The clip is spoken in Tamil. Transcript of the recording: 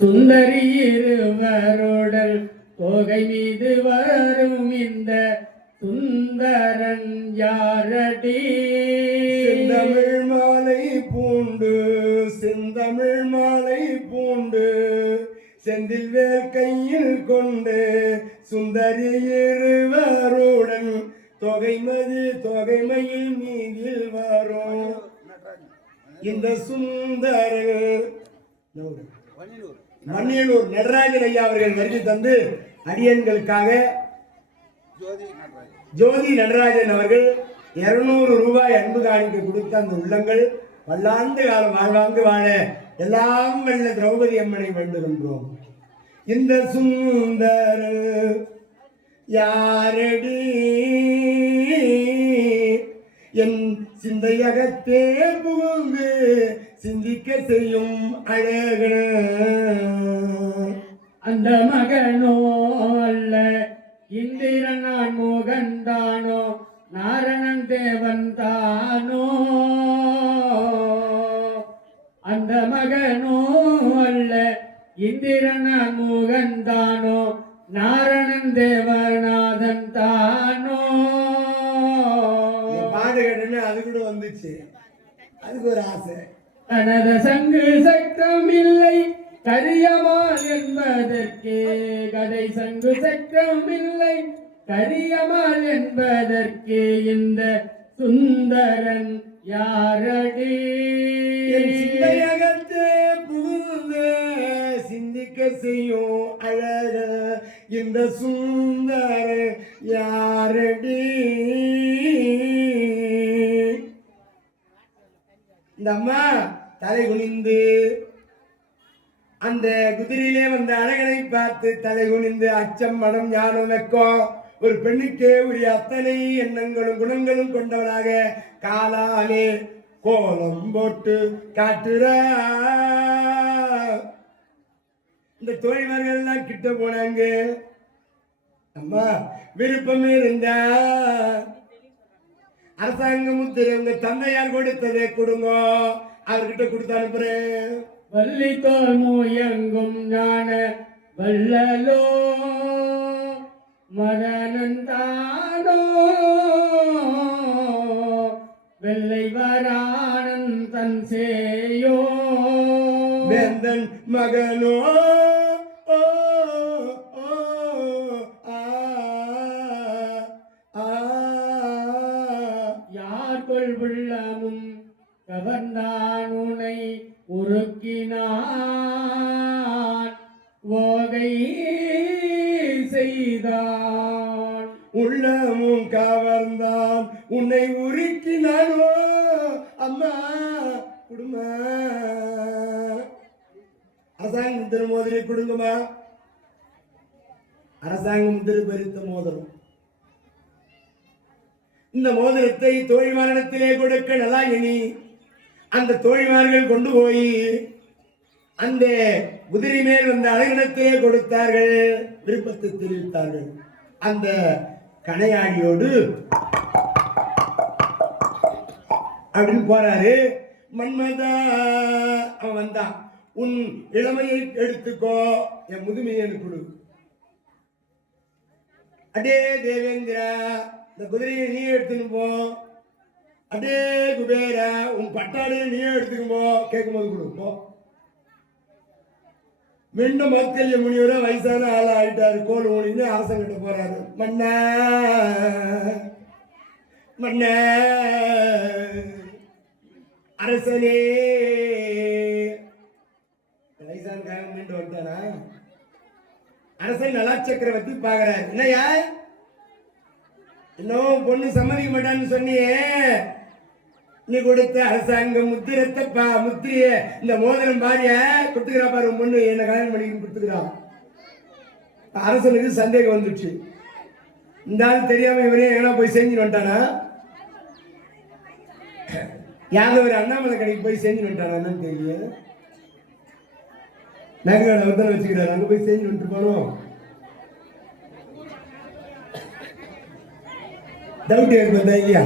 சுந்தரி இருவருடல் தொகை மீது வரும் இந்த சுந்தரன் யாரடி? செந்தமிழ் மாலை பூண்டு செந்தமிழ் மாலை பூண்டு செந்தில் வேல் கையில் கொண்டு சுந்தரி இருவருடன் தொகைமையில் மீதில் வரும் இந்த சுந்தரன் மண்ணியனூர் நடராஜன் ஐயா அவர்கள் வருகை தந்து அடியன்களுக்காக ஜோதி நடராஜன் அவர்கள் 200 ரூபாய் அன்பு காணிக்க கொடுத்த அந்த உள்ளங்கள் பல்லாண்டு காலம் வாழ்வாங்கு வாழ எல்லாம் வெள்ள திரௌபதி அம்மனை வேண்டுகின்றோம். இந்த சுந்தர யாரடி என் சிந்தையகத்தே புகுந்து சிந்திக்க செய்யும் அழகு அந்த மகனோ அல்ல இந்திரனான் மோகன்தானோ நாரணன் தேவன் தானோ? அந்த மகனோ அல்ல இந்திரனான் மோகன்தானோ நாரணன் தேவநாதன் தானோ? பாடு கேட்டேன்னு அது கூட வந்துச்சு, அதுக்கு ஒரு ஆசை. தனது சங்கு சக்கரம் இல்லை கரியமால் என்பதற்கே கதை சங்கு சக்கரம் இல்லை கரியமால் என்பதற்கே இந்த சுந்தரன் யாரடி? சிந்தையகத்தே புகுந்து சிந்திக்க செய்யும் அழக இந்த சுந்தர யாரடி? இந்த அம்மா தலை குனிந்து அந்த குதிரையிலே வந்த அழகனை பார்த்து தலை குனிந்து அச்சம் மனம் ஞானம் வெக்கம் ஒரு பெண்ணுக்கே உரிய அத்தனை எண்ணங்களும் குணங்களும் கொண்டவராக காலாலே கோலம் போட்டு காட்டுறா. இந்த தோழிமார்கள் எல்லாம் கிட்ட போனாங்க. அம்மா விருப்பம் இருந்தா அரசாங்க முத்திரை உங்க தந்தையார் கொடுத்ததை கொடுங்க, அவர்கிட்ட கொடுத்து அனுப்புறேன். வள்ளி தோல் மூயங்கும் ஞான வல்லலோ மரணந்தானோ வெள்ளை வரானந்தன் சேயோ வேந்தன் மகனோ யார்கொள் உள்ளமும் கவர்ந்தான் உனை உருக்கினான் ஓகை செய்தான் உள்ளமும் கவர்ந்தான் உன்னை உருக்கினானோ அம்மா குடும்ப அரசாங்க முத்திரை மோதிரை கொடுங்கம்மா. அரசாங்க முத்திரை பறித்த மோதிரம். இந்த மோதிரத்தை தோழிமாரிடத்திலே கொடுக்க நல்லா இனி அந்த தோழிமார்கள் கொண்டு போய் அந்த குதிரை மேல் வந்த அழகிடத்தையே கொடுத்தார்கள், விருப்பத்தை தெரிவித்தார்கள். அந்த கணையாடியோடு அப்படின்னு போறாரு. மன்மதா அவன் வந்தான். உன் இளமையை எடுத்துக்கோ, என் முதுமையை கொடு. அடே தேவேந்திரா இந்த குதிரையை நீ எடுத்துன்னு போ. அடே குபேரா உன் பட்டாடையை நீயே எடுத்துக்கும் போ. கேட்கும் போது கொடுப்போம். மீண்டும் மக்கள்ய முனிவர வயசான ஆள் ஆயிட்டாரு. கோல் ஊனின்னு அரசங்கிட்ட போறாரு. மன்னா மன்ன அரசனே வயசான காலம் மீண்டும் வந்துட்டானா? அரசன் நலா சக்கரவர்த்தி பாக்குறாரு. என்னையா இன்னும் பொண்ணு சம்மதிக்க மாட்டான்னு சொன்னியே, நீ கொடுத்த அரசாங்க முத்திரத்தை முத்திரிய இந்த மோதிரம் பாரிய கொடுத்துக்கிறா பாரு. பொண்ணு என்ன கல்யாணம் பண்ணி கொடுத்துக்கிறான். அரசனுக்கு சந்தேகம் வந்துச்சு. இந்த ஆள் தெரியாம இவரே எங்கன்னா போய் செஞ்சுன்னு வந்துட்டானா? யாதவர் அண்ணாமலை கடைக்கு போய் செஞ்சுன்னு வந்துட்டானான்னு தெரியல. நகைகளை வந்து வச்சுக்கிறாரு. அங்க போய் செஞ்சு வந்துட்டு போனோம். டவுட் ஏற்பட்டா இல்லையா?